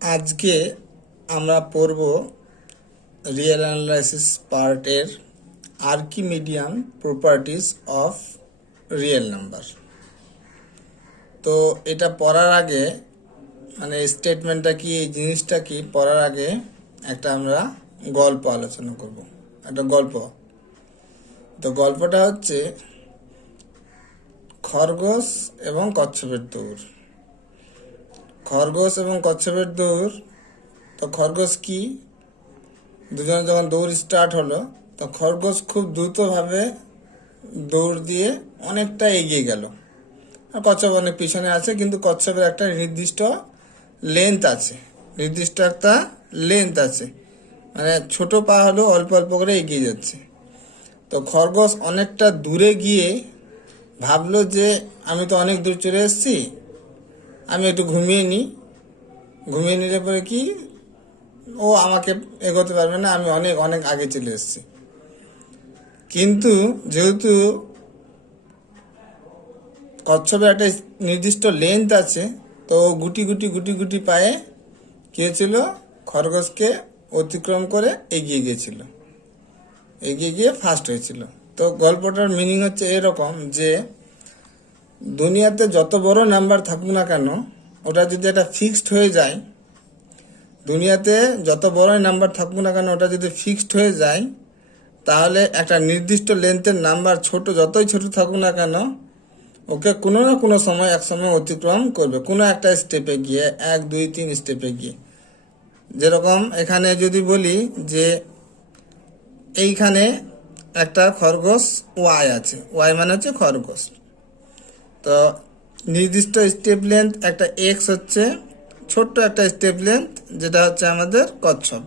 আজকে আমরা পড়ব রিয়েল অ্যানালাইসিস পার্টের Archimedean properties of real number. তো এটা পড়ার আগে স্টেটমেন্টটা কি, এই জিনিসটা কি পড়ার আগে একটা আমরা গল্প আলোচনা করব। একটা গল্প। তো গল্পটা হচ্ছে খরগোশ এবং কচ্ছপের দৌড়। খরগোশ এবং কচ্ছপের দৌড়। তো খরগোশ কি, দুজনে যখন দৌড় স্টার্ট হলো, তো খরগোশ খুব দ্রুতভাবে দৌড় দিয়ে অনেকটা এগিয়ে গেল, আর কচ্ছপ অনেক পিছনে আছে। কিন্তু কচ্ছপের একটা নির্দিষ্ট লেন্থ আছে, ছোট পা হলেও অল্প অল্প করে এগিয়ে যাচ্ছে। তো খরগোশ অনেকটা দূরে গিয়ে ভাবলো যে আমি তো অনেক দূর চলে এসেছি, আমি একটু ঘুমিয়ে নিলে পরে কি ও আমাকে এগোতে পারবে না, আমি অনেক অনেক আগে চলে এসেছি। কিন্তু যেহেতু কচ্ছপের একটা নির্দিষ্ট লেন্থ আছে, তো গুটি গুটি পায়ে কি হয়েছিল, খরগোশকে অতিক্রম করে এগিয়ে গিয়ে ফার্স্ট হয়েছিল। তো গল্পটার মিনিং হচ্ছে এরকম যে দুনিয়াতে যত বড় নাম্বার থাকুক না কেন, ওটা যদি একটা ফিক্সড হয়ে যায়, তাহলে একটা নির্দিষ্ট লেন্থের নাম্বার যতই ছোট থাকুক না কেন, ওকে কোনো না কোনো সময় এক সময় অতিক্রম করবে, কোনো একটা স্টেপে গিয়ে, 1 2 3 স্টেপে গিয়ে। যেরকম এখানে যদি বলি যে এইখানে একটা খরগোশ ওয়াই আছে, ওয়াই মানে হচ্ছে খরগোশ। তো নির্দিষ্ট স্টেপ লেন্থ একটা এক্স হচ্ছে, ছোট্ট একটা স্টেপ লেন্থ যেটা হচ্ছে আমাদের কচ্ছপ।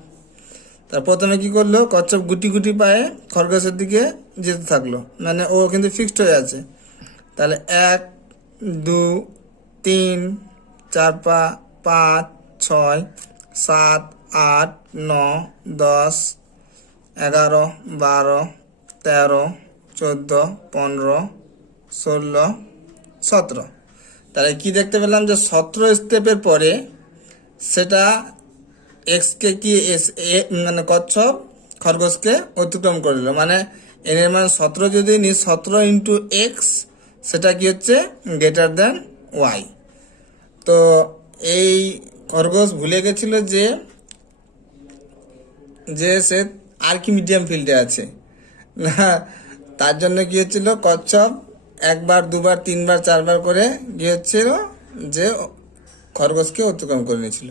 তার প্রথমে কি করলো, কচ্ছপ গুটি পায়ে খরগোশের দিকে যেতে থাকলো, মানে ও কিন্তু ফিক্সড হয়ে আছে। তাহলে 1 2 3 4 5 6 7 8 9 10 11 12 13 14 15 16 17। তাহলে কি দেখতে পেলাম যে 17 স্টেপের পরে সেটা এক্সকে কি কচ্ছপ খরগোশকে অতিক্রম করে দিল। মানে এর মানে 17 যদি নি, 17 ইন্টু এক্স সেটা কি হচ্ছে গ্রেটার দেন ওয়াই। তো এই খরগোশ ভুলে গেছিল যে সে আর্কিমিডিয়ান ফিল্ডে আছে না। তার জন্য কি হচ্ছিল, কচ্ছপ 1 বার 2 বার 3 বার 4 বার করে কি হচ্ছিল যে খরগোশকে অতিক্রম করে নিয়েছিল।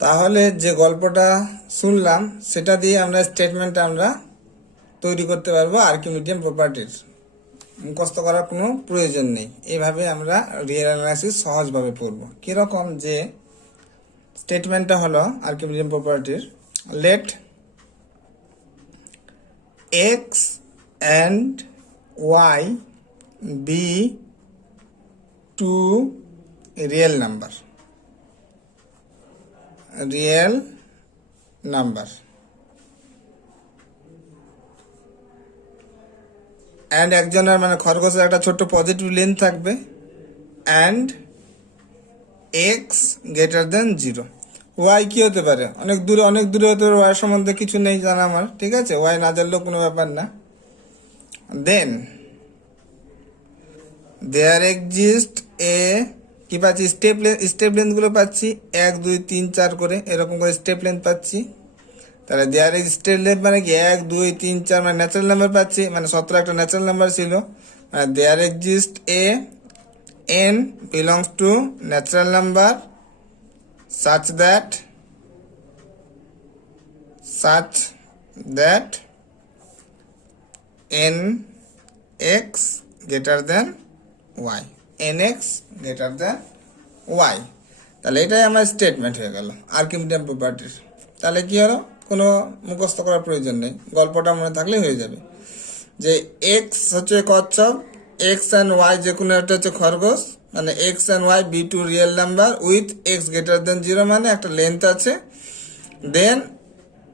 তাহলে যে গল্পটা শুনলাম সেটা দিয়ে আমরা স্টেটমেন্ট আমরা তৈরি করতে পারবো আর্কিমিডিয়ান প্রপার্টির। মুখস্থ করার কোনো প্রয়োজন নেই, এইভাবে আমরা রিয়েল অ্যানালাইসিস সহজভাবে পড়ব। কীরকম, যে স্টেটমেন্টটা হলো আর্কিমিডিয়ান প্রপার্টির, let x and y be two real number and একজনের মানে খরগোশের একটা ছোট্ট পজিটিভ লেন্থ থাকবে, and x greater than 0। Y কি হতে পারে, অনেক দূরে হতে পারে, ওয়াই সম্বন্ধে কিছু নেই জানা আমার, ঠিক আছে, ওয়াই না জানলেও কোনো ব্যাপার না। দেন দেয়ার এক্সিস্ট এ কি পাচ্ছি, স্টেপ লেন্থগুলো পাচ্ছি 1 2 3 4 করে, এরকম করে স্টেপ লেন্থ পাচ্ছি। তাহলে দেয়ার এক্স স্টেপ লেন্থ মানে কি 1 2 3 4, মানে ন্যাচারাল নাম্বার পাচ্ছি, মানে 17 একটা ন্যাচারাল নাম্বার ছিল। মানে there exist a n belongs to natural number such that n x greater than y, nx greater than y। তাহলে এটাই আমার স্টেটমেন্ট হয়ে গেল আর্কিমিডিয়ান প্রপার্টির। তাহলে কি হলো, কোনো মুখস্থ করার প্রয়োজন নেই, গল্পটা মনে থাকলে হয়ে যাবে। যে এক্স হচ্ছে কচ্ছপ, এক্স অ্যান্ড ওয়াই যে কোনো একটা হচ্ছে খরগোশ, মানে x and y be two real number with x greater than 0, মানে একটা লেন্থ আছে। দেন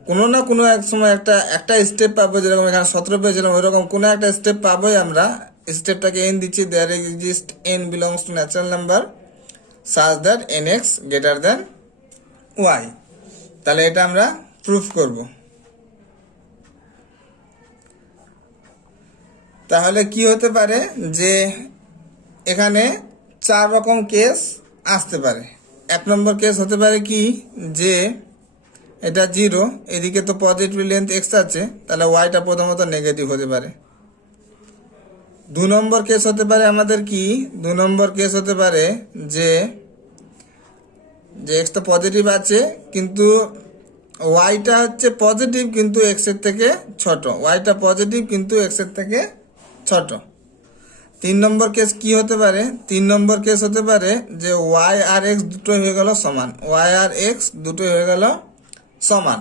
কোনো না কোনো এক সময় একটা স্টেপ পাবো, যেরকম এখানে 17 পেয়েছিলাম ওইরকম কোনো একটা স্টেপ পাবোই আমরা। স্টেপটাকে এন দিচ্ছি, there exist n belongs to natural number such that n x greater than y. তাহলে এটা আমরা প্রুফ করব। তাহলে কি হতে পারে যে এখানে 4 রকম কেস আসতে পারে। 1 নম্বর কেস হতে পারে কি, যে এটা 0, এদিকে তো পজিটিভ লেন্থ এক্স আছে, তাহলে ওয়াইটা প্রথমত নেগেটিভ হতে পারে। 2 নম্বর কেস হতে পারে আমাদের কি, 2 নম্বর কেস হতে পারে যে এক্স তো পজিটিভ আছে কিন্তু ওয়াইটা হচ্ছে পজিটিভ কিন্তু এক্স এর থেকে ছোট, ওয়াইটা পজিটিভ কিন্তু এক্স এর থেকে ছোট। 3 নম্বর কেস কি হতে পারে, 3 নম্বর কেস হতে পারে যে ওয়াই আর এক্স দুটোই হয়ে গেল সমান, ওয়াই আর এক্স দুটোই হয়ে গেল সমান।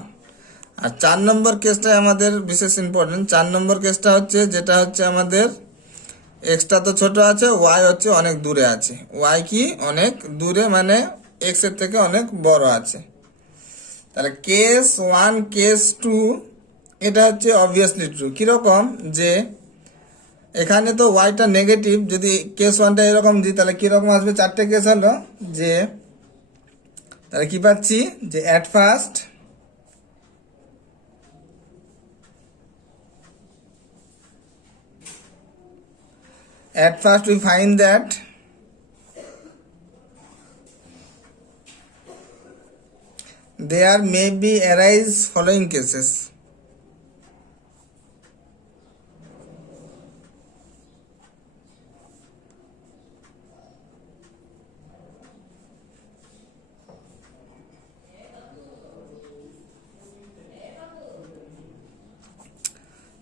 আর 4 নম্বর কেসটা আমাদের বিশেষ ইম্পর্টেন্ট। 4 নম্বর কেসটা হচ্ছে যেটা হচ্ছে আমাদের এক্সটা তো ছোট আছে, ওয়াই হচ্ছে অনেক দূরে আছে। ওয়াই কি অনেক দূরে, মানে এক্স এর থেকে অনেক বড় আছে। তাহলে কেস 1 কেস 2 এটা হচ্ছে অবভিয়াসলি ট্রু। কিরকম, যে এখানে তো ওয়াইটা নেগেটিভ, যদি কেস 1টা এরকম দিই তাহলে কিরকম আসবে, 4টে কেস হলো যে, তাহলে কি পাচ্ছি যে at first we find that there may be arise following cases.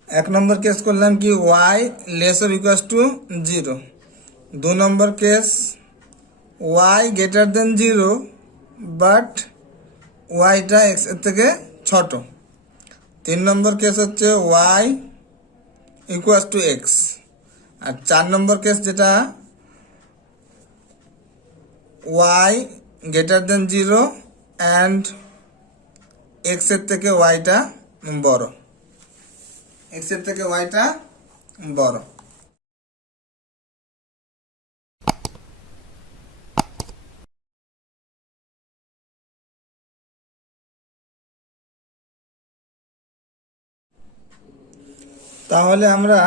1 নম্বর কেস করলাম কি Y less or equals to 0। 2 নম্বর case Y greater than 0 but ওয়াইটা এক্স এর থেকে ছোট। 3 নম্বর কেস হচ্ছে ওয়াই ইকুয়ালস টু এক্স। আর 4 নম্বর কেস যেটা Y greater than 0 and X এর থেকে ওয়াইটা বড়, এক্স এর থেকে ওয়াইটা বড়। তাহলে আমরা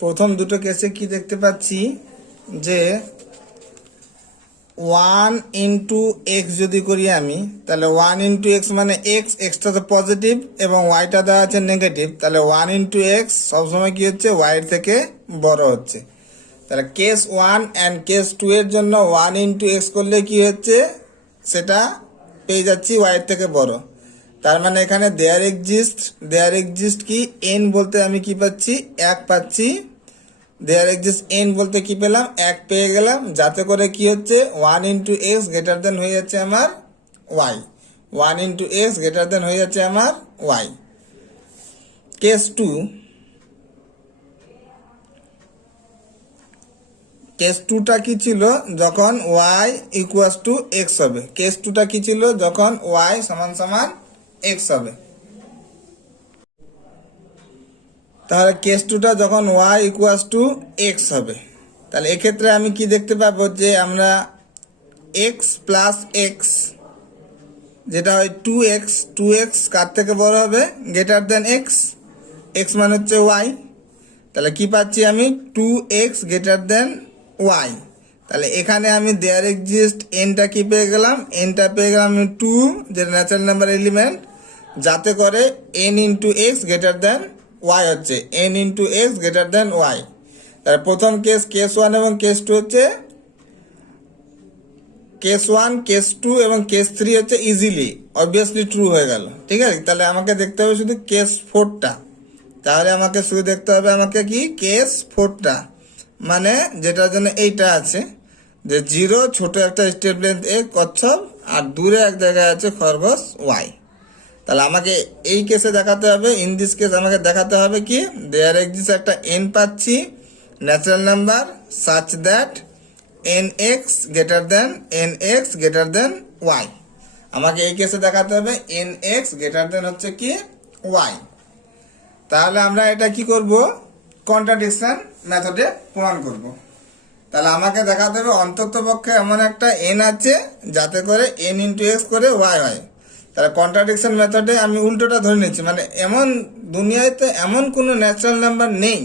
প্রথম দুটো কেসে কি দেখতে পাচ্ছি, যে 1 ইন্টু এক্স যদি করি আমি, তাহলে 1 ইন্টু এক্স মানে এক্সটা তো পজিটিভ এবং ওয়াইটা দেওয়া আছে নেগেটিভ, তাহলে 1 ইন্টু এক্স সবসময় কি হচ্ছে ওয়াইয়ের থেকে বড় হচ্ছে। তাহলে কেস 1 অ্যান্ড কেস 2 এর জন্য 1 ইন্টু এক্স করলে কি হচ্ছে, সেটা পেয়ে যাচ্ছি ওয়াইয়ের থেকে বড়। তার মানে এখানে দেয়ার এক্সিস্ট কি এন বলতে আমি কি পাচ্ছি, 1 পাচ্ছি। দেয়ার এক্সিস্ট এন বলতে কি পেলাম, 1 পেয়ে গেলাম, যাতে করে কি হচ্ছে 1 ইন্টু এক্স গ্রেটার দেন হয়ে যাচ্ছে আমার y, 1 into x greater than হয়ে যাচ্ছে আমার ওয়াই। কেস 2, কেস 2টা কি ছিল, যখন ওয়াই ইকুয়ালস টু এক্স হবে। কেস 2টা কি ছিল, যখন ওয়াই সমান সমান এক্স হবে। তাহলে কেস 2টা যখন ওয়াই ইকুয়ালস টু এক্স হবে, তাহলে এক্ষেত্রে আমি কি দেখতে পাবো, যে আমরা এক্স প্লাস এক্স যেটা হয় 2x কার থেকে বড় হবে, গ্রেটার দেন এক্স, এক্স মানে হচ্ছে ওয়াই। তাহলে কি পাচ্ছি আমি, 2x গ্রেটার দেন ওয়াই। তাহলে এখানে আমি দেয়ার এক্সিস্ট এনটা কি পেয়ে গেলাম, এনটা পেয়ে গেলাম আমি 2, যেটা ন্যাচারাল নাম্বার এলিমেন্ট, যাতে করে n into x greater than y হচ্ছে, n into x greater than y. তাহলে প্রথম কেস 1 এবং কেস 2 হচ্ছে, কেস 1 কেস 2 এবং কেস 3 হচ্ছে ইজিলি অবভিয়াসলি ট্রু হয়ে গেল। ঠিক আছে, তাহলে আমাকে দেখতে হবে শুধু কেস 4টা। তাহলে আমাকে শুধু দেখতে হবে আমাকে কি, কেস 4টা, মানে যেটার জন্য এইটা আছে যে 0 ছোট একটা স্টেপ লেন্থ এ কচ্ছপ আর দূরে এক জায়গায় আছে খরগোশ ওয়াই। তাহলে আমাকে এই কেসে দেখাতে হবে, ইন দিস কেস আমাকে দেখাতে হবে কি, দেয়ার এক্সিস্ট একটা এন পাচ্ছি natural number such that n x greater than y. আমাকে এই কেসে দেখাতে হবে এন এক্স গ্রেটার দেন হচ্ছে কি ওয়াই। তাহলে আমরা এটা কি করব, কন্ট্রাডিকশন মেথডে প্রমাণ করব। তাহলে আমাকে দেখাতে হবে অন্ততপক্ষে এমন একটা এন আছে যাতে করে এন ইন্টু এক্স করে ওয়াই হয়। তাহলে কন্ট্রাডিকশন মেথডে আমি উল্টোটা ধরে নিচ্ছি, মানে এমন দুনিয়াতে এমন কোনো ন্যাচারাল নাম্বার নেই,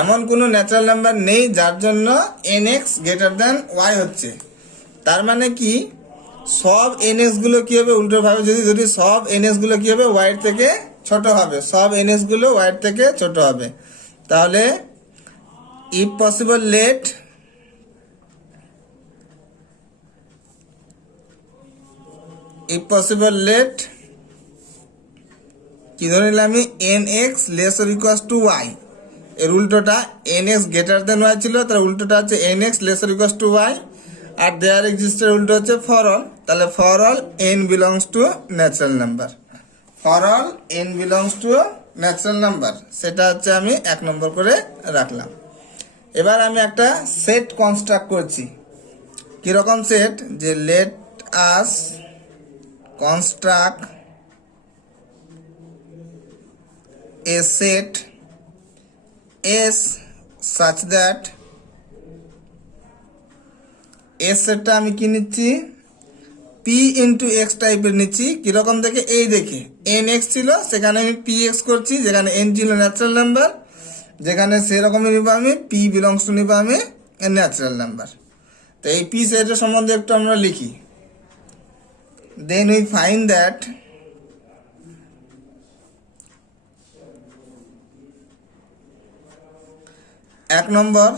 এমন কোনো ন্যাচারাল নাম্বার নেই যার জন্য n x greater than y হচ্ছে। তার মানে কি সব এন এক্স গুলো কি হবে, উল্টোভাবে যদি সব এন এক্স গুলো কি হবে ওয়াই থেকে ছোট হবে, সব এন এক্স গুলো ওয়াই থেকে ছোট হবে। তাহলে if possible let কি ধরে নিলাম আমি N X less or equals to Y, এর উল্টোটা N x greater than Y ছিল, তার উল্টোটা হচ্ছে N X less or equals to Y, আর দেয়ার এক্সিস্টের উল্টো হচ্ছে ফর অল। তাহলে for all N belongs to natural number, for all N belongs to natural number, সেটা হচ্ছে আমি 1 নম্বর করে রাখলাম। এবার আমি একটা সেট কনস্ট্রাক্ট করছি। কিরকম সেট, যে let us construct A set S such that, S সেটটা আমি কি নিচ্ছি, পি ইন্টু এক্স টাইপের নিচ্ছি। কিরকম দেখে, এই দেখে এন এক্স ছিল সেখানে আমি পি এক্স করছি, যেখানে এন ছিল ন্যাচারাল নাম্বার, যেখানে সেরকমই নিব আমি পি বিলংস টু নিব আমি ন্যাচারাল নাম্বার। তো এই পি সেটের সম্বন্ধে একটু আমরা লিখি। দেন উই ফাইন্ড দ্যাট এক নম্বর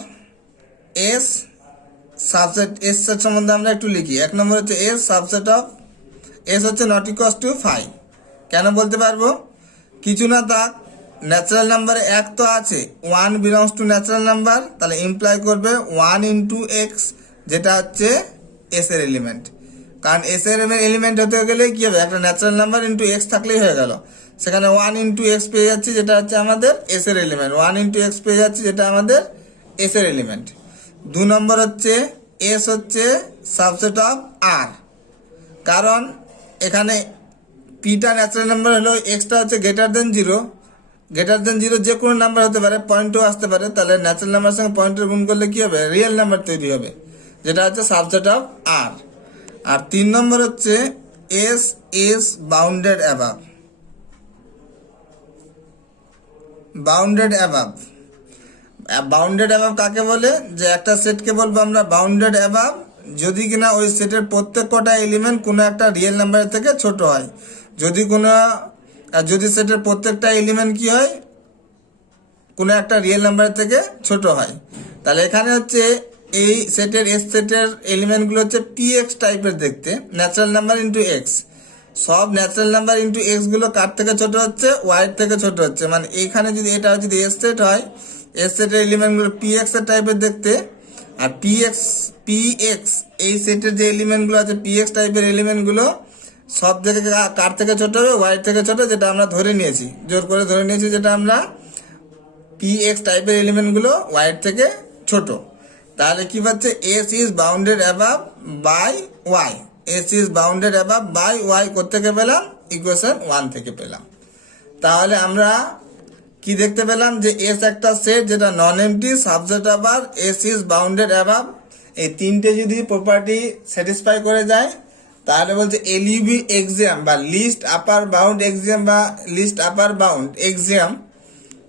এস সাবসেট, এস সেট সম্বন্ধে আমরা একটু লিখি। 1 নম্বর হচ্ছে এস সাবসেট অফ এস হচ্ছে নট ইকুয়ালস টু 5। কেন বলতে পারবো, কিছু না থাক ন্যাচারাল নাম্বারে 1 তো আছে, 1 বিলংস টু ন্যাচারাল নাম্বার, তাহলে ইমপ্লাই করবে 1 ইন্টু এক্স, যেটা হচ্ছে এস এর এলিমেন্ট। কারণ এস এর এলিমেন্ট হতে গেলে কি হবে, একটা ন্যাচারাল নাম্বার ইন্টু এক্স থাকলেই হয়ে গেল। সেখানে 1 ইন্টু এক্স পেয়ে যাচ্ছি, যেটা হচ্ছে আমাদের এস এর এলিমেন্ট, 1 ইন্টু এক্স পেয়ে যাচ্ছি, যেটা আমাদের এস এর এলিমেন্ট। 2 নম্বর হচ্ছে এস হচ্ছে সাবসেট অফ আর, কারণ এখানে পিটা ন্যাচারাল নাম্বার হলো, এক্সটা হচ্ছে গ্রেটার দেন 0, গ্রেটার দেন 0 যে কোনো নাম্বার হতে পারে, পয়েন্টও আসতে পারে। তাহলে ন্যাচারাল নাম্বার সঙ্গে পয়েন্টের গুণ করলে কি হবে, রিয়েল নাম্বার তৈরি হবে, যেটা হচ্ছে সাবসেট অফ আর। আর 3 নম্বর হচ্ছে S is bounded above, bounded above. Bounded above কাকে বলে, যে একটা সেটকে বলবো আমরা বাউন্ডেড অ্যাবাভ যদি কিনা ওই সেটের প্রত্যেক কটা এলিমেন্ট কোনো একটা রিয়েল নাম্বারের থেকে ছোট হয়। যদি সেটের প্রত্যেকটা এলিমেন্ট কি হয়, কোনো একটা রিয়েল নাম্বারের থেকে ছোট হয়। তাহলে এখানে হচ্ছে এই সেটের এস সেটের এলিমেন্টগুলো হচ্ছে পি এক্স টাইপের দেখতে, ন্যাচারাল নাম্বার ইন্টু এক্স। সব ন্যাচারাল নাম্বার ইন্টু এক্স গুলো কার থেকে ছোট হচ্ছে, ওয়াই থেকে ছোট হচ্ছে। মানে এখানে যদি এটা যদি এস সেট হয়, এস সেটের এলিমেন্টগুলো পি এক্স এর টাইপের দেখতে, আর পি এক্স এই সেটের যে এলিমেন্টগুলো আছে পি এক্স টাইপের এলিমেন্টগুলো সব থেকে কার থেকে ছোট হবে, ওয়াই থেকে ছোট, যেটা আমরা ধরে নিয়েছি, জোর করে ধরে নিয়েছি, যেটা আমরা পি এক্স টাইপের এলিমেন্টগুলো ওয়াই থেকে ছোট। তাহলে কি পাচ্ছে, S is bounded above by y, S is bounded above by y কোত্থেকে পেলাম, ইকুয়েশন 1 থেকে পেলাম। তাহলে আমরা কি দেখতে পেলাম, যে এস একটা সেট যেটা নন এমটি, সাবসেট আবার এস ইজ বাউন্ডেড অ্যাবাভ। এই তিনটে যদি প্রপার্টি স্যাটিসফাই করে যায়, তাহলে বলছে এলইউবি এক্সাম বা লিস্ট আপার বাউন্ড এক্সাম বা লিস্ট আপার বাউন্ড এক্সাম,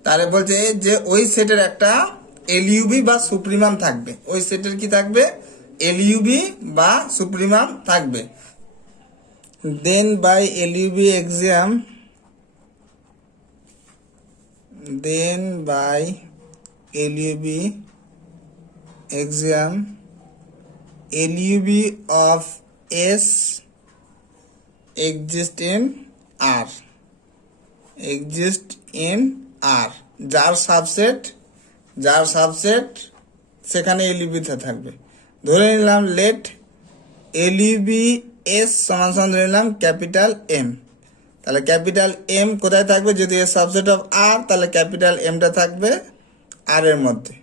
তাহলে বলছে যে ওই সেটের একটা এলইউবি বা সুপ্রিমাম থাকবে, ওই সেটের কি থাকবে, এলইউবি বা সুপ্রিমাম থাকবে। Then by LUB axiom, then by LUB exam, LUB of S exist in R, exist in R, যার সাবসেট সেখানে LUB তে থাকবে। ধরে নিলাম লেট LUB S সমান সমান ধরে নিলাম ক্যাপিটাল M। তাহলে ক্যাপিটাল এম কোথায় থাকবে, যদি এর সাবসেট অফ আর, তাহলে ক্যাপিটাল এমটা থাকবে আর এর মধ্যে।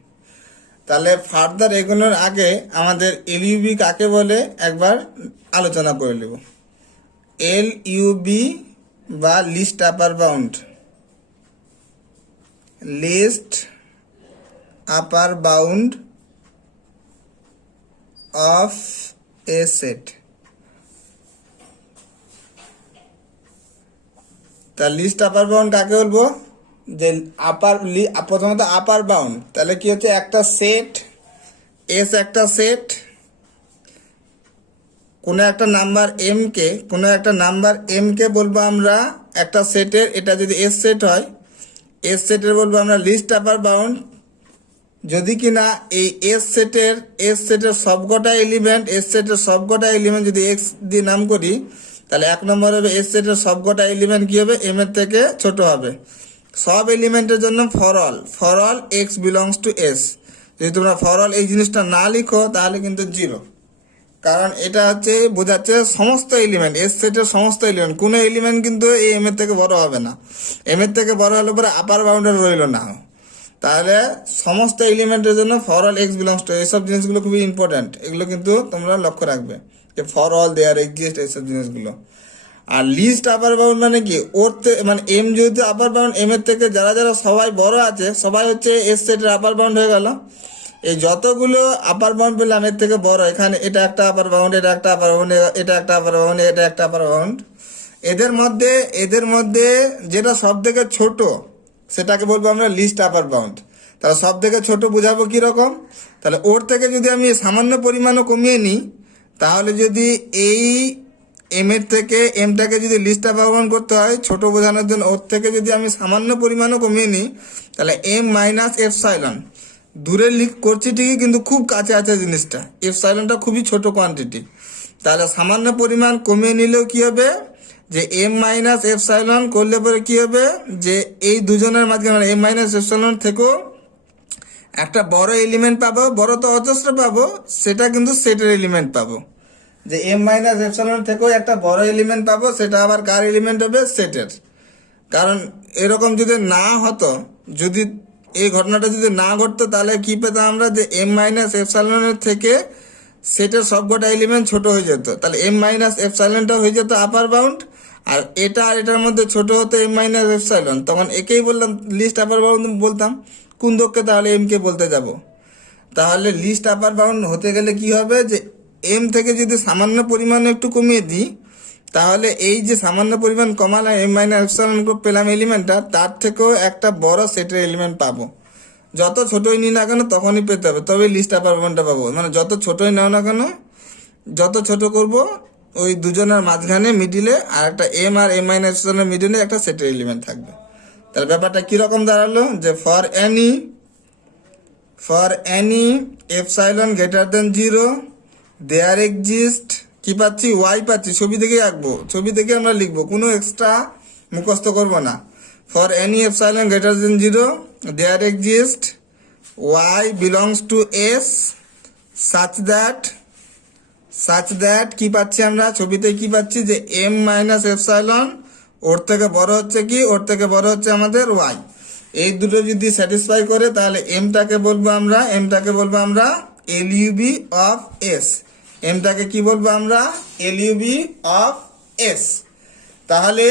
তাহলে ফার্দার এগোনোর আগে আমাদের এলইউবি কাকে বলে একবার আলোচনা করে নেব। LUB বা list upper bound, list upper bound of A set. তা লিস্ট আপার বাউন্ড কাকে বলবো? যে প্রথমত আপার বাউন্ড, তাহলে কি হচ্ছে, একটা সেট এস, একটা সেট কোনো একটা নাম্বার এম কে বলবো আমরা একটা সেটের, এটা যদি এস সেট হয়, এস সেটের বলবো আমরা লিস্ট আপার বাউন্ড। যদি কিনা এই এস সেটের সবকটা এলিমেন্ট যদি এক্স দিয়ে নাম করি, তাহলে এক নম্বর হবে এস সেটের সবকটা এলিমেন্ট কি হবে, এম এর থেকে ছোট হবে। সব এলিমেন্টের জন্য for all x belongs to S. যদি তোমরা ফর অল এই জিনিসটা না লিখো তাহলে কিন্তু জিরো, কারণ এটা হচ্ছে বোঝাচ্ছে সমস্ত এলিমেন্ট, এস সেটের সমস্ত এলিমেন্ট, কোনো এলিমেন্ট কিন্তু এই এম এর থেকে বড় হবে না। এম এর থেকে বড় হলে পরে আপার বাউন্ডার রইল না। তাহলে সমস্ত এলিমেন্টের জন্য for all x belongs two, এইসব জিনিসগুলো খুবই ইম্পর্ট্যান্ট, এগুলো কিন্তু তোমরা লক্ষ্য রাখবে যে ফর অল দেয়ার এক্সিস্ট, এইসব জিনিসগুলো। আর লিস্ট আপার বাউন্ড মানে কি, মানে এম যেহেতু আপার বাউন্ড, এম এর থেকে যারা যারা সবাই বড় আছে সবাই হচ্ছে এস সেটের আপার বাউন্ড হয়ে গেল। এই যতগুলো আপার বাউন্ড পেলাম এর থেকে বড়, এখানে এটা একটা আপার বাউন্ড, এটা একটা আপার বাউন্ড, এটা একটা আপার বাউন্ড, এটা একটা আপার বাউন্ড। এদের মধ্যে যেটা সব থেকে ছোট সেটাকে বলবো আমরা লিস্ট আপার বাউন্ড। তাহলে সব থেকে ছোট বোঝাবো কিরকম, তাহলে ওর থেকে যদি আমি সামান্য পরিমাণও কমিয়ে নিই, তাহলে যদি এই এমটাকে যদি লিস্ট আপার বাউন্ড করতে হয় ছোট বোঝানোর জন্য, ওর থেকে যদি আমি সামান্য পরিমাণও কমিয়ে নিই, তাহলে এম মাইনাস এপসাইলন, দূরে করছি ঠিকই কিন্তু খুব কাছে আছে জিনিসটা, এপসাইলনটা খুবই ছোট কোয়ান্টিটি। তাহলে সামান্য পরিমাণ কমিয়ে নিলেও কি হবে, যে এম মাইনাস এপসাইলন করলে পরে কি হবে, যে এই দুজনের মাঝখানে মানে এম মাইনাস এপসাইলন থেকেও একটা বড় এলিমেন্ট পাবো, বড় তো অজস্র পাবো, সেটা কিন্তু সেটের এলিমেন্ট পাবো। যে এম মাইনাস এপসাইলন থেকেও একটা বড় এলিমেন্ট পাবো, সেটা আবার কার এলিমেন্ট হবে, সেটের। কারণ এরকম যদি না হতো, যদি এই ঘটনাটা যদি না ঘটতো, তাহলে কি পেতাম আমরা, যে এম মাইনাস এপসাইলনের থেকে সেটের সবকটা এলিমেন্ট ছোট হয়ে যেত। তাহলে এম মাইনাস এপসাইলনটা হয়ে যেত আপার বাউন্ড, আর এটা আর এটার মধ্যে ছোট হতো এম মাইনাস এপসাইলন, তখন একেই বললাম লিস্ট আপার বাউন্ড বলতাম। কোন দক্ষে তাহলে এম কে বলতে যাব? তাহলে লিস্ট আপার বাউন্ড হতে গেলে কি হবে, যে এম থেকে যদি সামান্য পরিমাণ একটু কমিয়ে দিই, তাহলে এই যে সামান্য পরিমাণ কমালাম এম মাইনাস এপসাইলন পেলাম এলিমেন্টটা, তার থেকেও একটা বড় সেটের এলিমেন্ট পাবো। যত ছোটই নিই না কেন তখনই পেতে হবে, তবে লিস্ট আপার বাউন্ডটা পাবো। মানে যত ছোটই নাও না কেন, যত ছোট করব ওই দুজনের মাঝখানে মিডিলে আর একটা এম আর এম মাইনাস এপসাইলনের মিডিলে একটা সেটের এলিমেন্ট থাকবে। তাহলে ব্যাপারটা কিরকম দাঁড়ালো, যে for any epsilon greater than 0 there exist, কি পাচ্ছি, ওয়াই পাচ্ছি, ছবি দেখে আঁকবো, ছবি দেখে আমরা লিখবো, কোনো এক্সট্রা মুখস্থ করব না। For any epsilon greater than 0 there exist y belongs to S such that কি পাচ্ছি আমরা, ছবিতে কি পাচ্ছি, যে এম মাইনাস এপসাইলন ওর থেকে বড় হচ্ছে কি, ওর থেকে বড় হচ্ছে আমাদের ওয়াই। এই দুটো যদি স্যাটিসফাই করে, তাহলে এমটাকে বলবো আমরা এলইউবি অফ এস। এমটাকে কি বলবো আমরা, এলইউবি অফ এস। তাহলে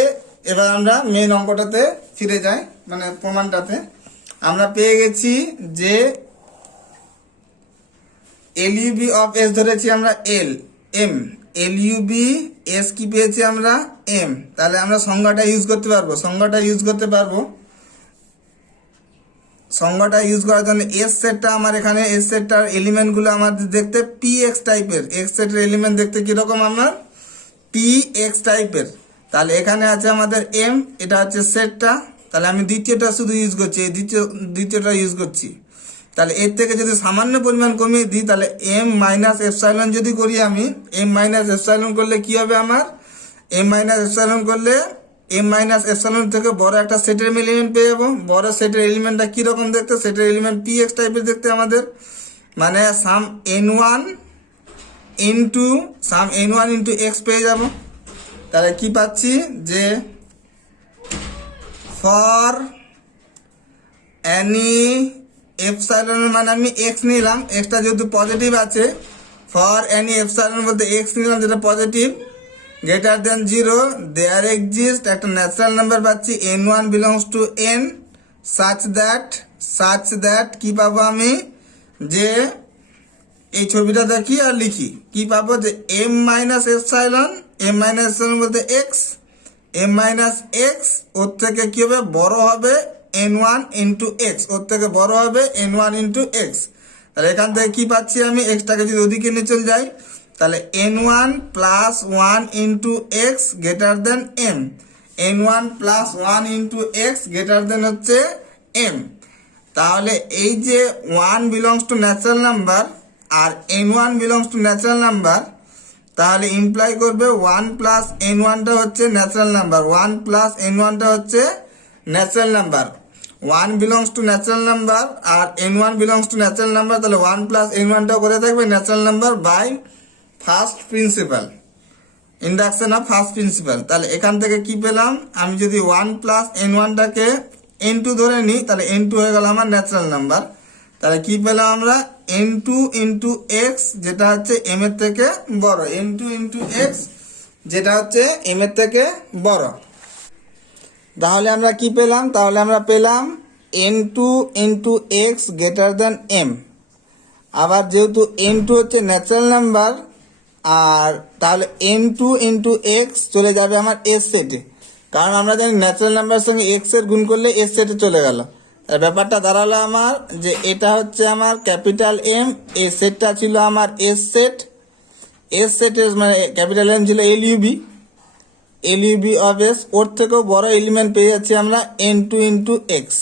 এবার আমরা মেন অঙ্কটাতে ফিরে যাই, মানে প্রমাণটাতে। আমরা পেয়ে গেছি যে এলইউবি অফ এস ধরেছি আমরা এম, এলইউবি এস কি পেয়েছি আমরা, এম। তাহলে আমরা সংজ্ঞাটা ইউজ করতে পারবো, সংজ্ঞাটা ইউজ করার জন্য এস সেটটা আমার এখানে, এস সেটটার এলিমেন্টগুলো আমাদের দেখতে পি এক্স টাইপের, এক্স সেটের এলিমেন্ট দেখতে কিরকম আমার, পি এক্স টাইপের। তাহলে এখানে আছে আমাদের এম, এটা হচ্ছে সেটটা। তাহলে আমি দ্বিতীয়টা শুধু ইউজ করছি, এই দ্বিতীয়টা ইউজ করছি। তাহলে এর থেকে যদি সামান্য পরিমাণ কমিয়ে দিই, তাহলে এম মাইনাস এপসাইলন যদি করি আমি, এম মাইনাস এপসাইলন করলে কি হবে আমার, এম মাইনাস এপসাইলন থেকে বড় একটা সেটের এলিমেন্ট পেয়ে যাবো। বড় সেটের এলিমেন্টটা কিরকম দেখতে, সেটের এলিমেন্ট পি এক্স টাইপের দেখতে আমাদের, মানে সাম n1 ইন্টু এক্স পেয়ে যাব। তাহলে কি পাচ্ছি, যে ফর এনি এপসাইলনের মানে আমি এক্স নিলাম, এক্সটা যেহেতু পজিটিভ আছে, ফর এনি এপসাইলন বলতে এক্স নিলাম যেটা positive, greater than 0 there exist একটা ন্যাচারাল নাম্বার পাচ্ছি n1 belongs to n such that কি পাবো আমি যে এই ছবিটা দেখি আর লিখি কি পাবো যে m মাইনাস এপসাইলন বলতে x m মাইনাস x ওর থেকে কি হবে বড় হবে n1 ইন্টু এক্স, ওর থেকে বড় হবে n1 ইন্টু এক্স। তাহলে এখান থেকে কি পাচ্ছি আমি এক্সটাকে যদি ওদিকে নিয়ে চলে যাই তাহলে n1 plus 1 into x greater than m, n1 plus 1 into x greater than হচ্ছে m। তাহলে এই যে 1 বিলংস টু ন্যাচারাল নাম্বার আর n1 belongs to natural number, তাহলে ইমপ্লাই করবে 1 প্লাস n1টা হচ্ছে ন্যাচারাল নাম্বার, 1 প্লাস n1টা হচ্ছে natural number. 1 belongs to natural number আর n1 belongs to natural number, তাহলে 1 প্লাস n1টা করে থাকবে natural number by first principle, induction of first principle. তাহলে এখান থেকে কি পেলাম আমি যদি 1 প্লাস n1টাকে n2 ধরে নিই তাহলে n2 হয়ে গেল আমার ন্যাচারাল নাম্বার। তাহলে কি পেলাম আমরা n2 ইন্টু এক্স যেটা হচ্ছে m এর থেকে বড়, n2 ইন্টু এক্স যেটা হচ্ছে m এর থেকে বড়। তাহলে আমরা কি পেলাম, তাহলে আমরা পেলাম n2 into x greater than m। আবার যেহেতু n2 হচ্ছে ন্যাচারাল নাম্বার আর তাহলে n2 ইন্টু এক্স চলে যাবে আমার এস সেটে, কারণ আমরা জানি ন্যাচারাল নাম্বার সঙ্গে এক্স এর গুণ করলে এস সেটে চলে গেল। ব্যাপারটা দাঁড়ালো আমার যে এটা হচ্ছে আমার ক্যাপিটাল এম, এই সেটটা ছিল আমার এস সেট, এস সেটের মানে ক্যাপিটাল এম ছিল এলইউবি অফ এস, ওর থেকেও বড় এলিমেন্ট পেয়ে যাচ্ছি আমরা n2 ইন্টু এক্স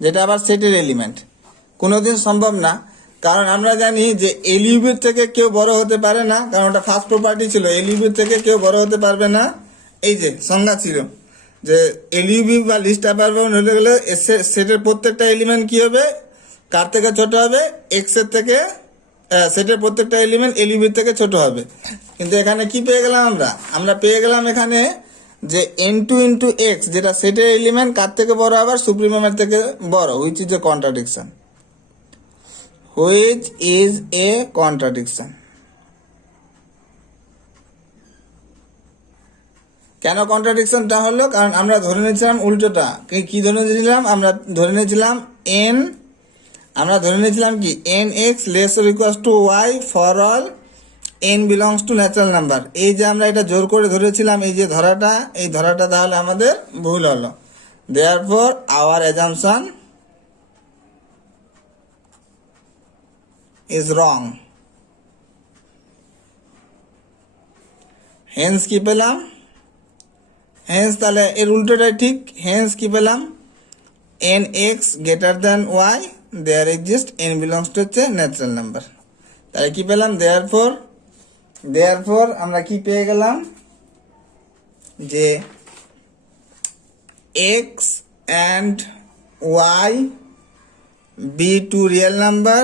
যেটা আবার সেটের এলিমেন্ট। কোনোদিন সম্ভব না, কারণ আমরা জানি যে এলইউবির থেকে কেউ বড় হতে পারে না, কারণ ওটা ফার্স্ট প্রপার্টি ছিল, এলইউবির থেকে কেউ বড় হতে পারবে না। এই যে সংজ্ঞা ছিল যে এলইউবি বা লিস্ট অ্যাপারবাউন্ড হতে গেলে সেটের প্রত্যেকটা এলিমেন্ট কি হবে কার থেকে ছোট হবে, এক্স এর থেকে, সেটের প্রত্যেকটা এলিমেন্ট এলইউবির থেকে ছোট হবে। কিন্তু এখানে কি পেয়ে গেলাম আমরা পেয়ে গেলাম এখানে যে n2 ইন্টু এক্স যেটা সেটের এলিমেন্ট কার থেকে বড় আবার সুপ্রিমের থেকে বড়, which is a contradiction, which is a contradiction. কেন কন্ট্রাডিকশনটা হলো, কারণ আমরা ধরে নিয়েছিলাম উল্টোটা। কি ধরে নিয়েছিলাম আমরা ধরে নিয়েছিলাম আমরা ধরে নিয়েছিলাম কি nx less or equals two y for all n belongs to natural number. এই যে আমরা এটা জোর করে ধরেছিলাম এই যে ধরাটা, এই ধরাটা তাহলে আমাদের ভুল হলো। Therefore our assumption is wrong. Hence কি পেলাম, হেন্স তাহলে এর উল্টোটাই ঠিক, হেন্স কি পেলাম nx greater than y there exist n belongs to হচ্ছে ন্যাচারাল নাম্বার। তাহলে কি পেলাম দেয়ারফর আমরা কি পেয়ে গেলাম যে x and y be two real number,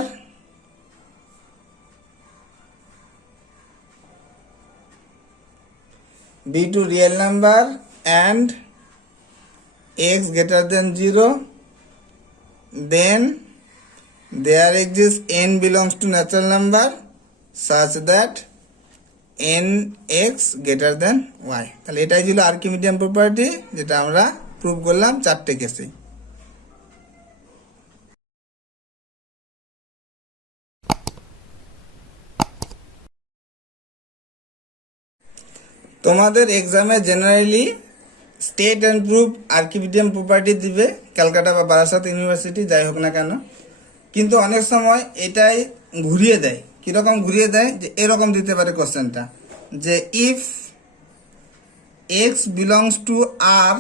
and x greater than 0, then there exists n belongs to natural number such that nx greater than y। তাহলে এটাই ছিল আর্কিমিডিয়ান প্রপার্টি যেটা আমরা প্রুভ করলাম চারটে কেসে। তোমাদের এক্সামে generally state and proof Archimedean property দিবে ক্যালকাটা বা বারাসাত ইউনিভার্সিটি যাই হোক না কেন, কিন্তু অনেক সময় এটাই ঘুরিয়ে দেয়। কীরকম ঘুরিয়ে দেয় যে এরকম দিতে পারে কোশ্চেনটা যে if x belongs to R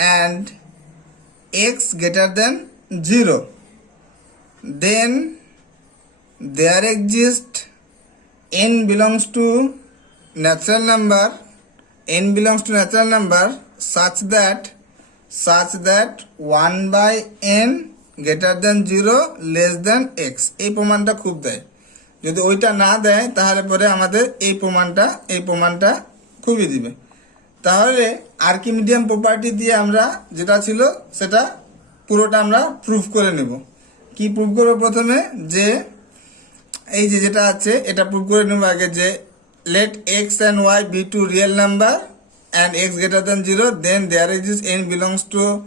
and x greater than 0 then there exist n belongs to natural number, n belongs to natural number such that 1 by n greater than 0 less than x। এই প্রমাণটা খুব দেয়, যদি ওইটা না দেয় তাহলে পরে আমাদের এই প্রমাণটা খুবই দিবে। তাহলে আর্কিমিডিয়ান প্রপার্টি দিয়ে আমরা যেটা ছিল সেটা পুরোটা আমরা প্রুফ করে নেব। কি প্রুফ করবো, প্রথমে যে এই যে যেটা আছে এটা প্রুফ করে নেব আগে যে let x and y be two real number and x greater than 0, then there exists n belongs to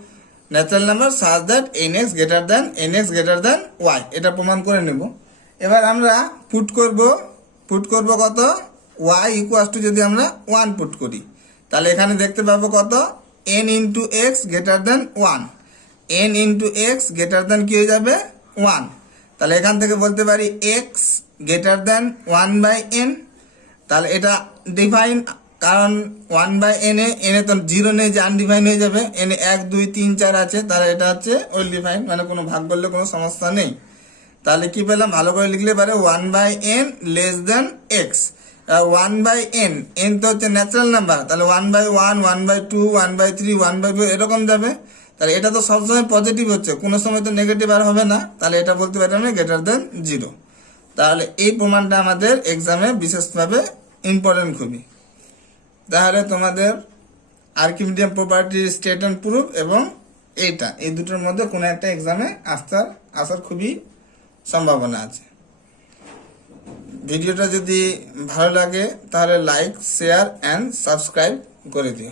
natural number such that nx greater than y. এটা প্রমাণ করে নেব। এবার আমরা পুট করব কত, y ইকুয়াল টু যদি আমরা 1 পুট করি তাহলে এখানে দেখতে পাবো কত, n ইন্টু এক্স গ্রেটার দেন 1, n ইন্টু এক্স গ্রেটার দেন কি হয়ে যাবে 1। তাহলে এখান থেকে বলতে পারি x গ্রেটার দেন 1/n। তাহলে এটা ডিফাইন, কারণ 1/n এ তো 0 নেই যে আনডিফাইন হয়ে যাবে, n 1 2 3 4 আছে, তাহলে এটা হচ্ছে ওয়েল ডিফাইন, মানে কোনো ভাগ করলে কোনো সমস্যা নেই। তাহলে কি পেলাম, ভালো করে লিখলে পারে 1/n less than x। 1/n, n তো হচ্ছে ন্যাচারাল নাম্বার, তাহলে 1/1 1/2 1/3 1/4 এরকম যাবে। তাহলে এটা তো সবসময় পজিটিভ হচ্ছে, কোনো সময় তো নেগেটিভ আর হবে না, তাহলে এটা বলতে পারি আমরা গ্রেটার দেন 0। তাহলে এই প্রমাণটা আমাদের এক্সামে বিশেষভাবে ইম্পর্টেন্ট খুবই। তাহলে তোমাদের আর্কিমিডিয়ান প্রপার্টির স্টেট অ্যান্ড প্রুফ এবং এই দুটোর মধ্যে কোনো একটা এক্সামে আসার খুবই সম্ভাবনা আছে। ভিডিওটা যদি ভালো লাগে তাহলে লাইক শেয়ার অ্যান্ড সাবস্ক্রাইব করে দিও।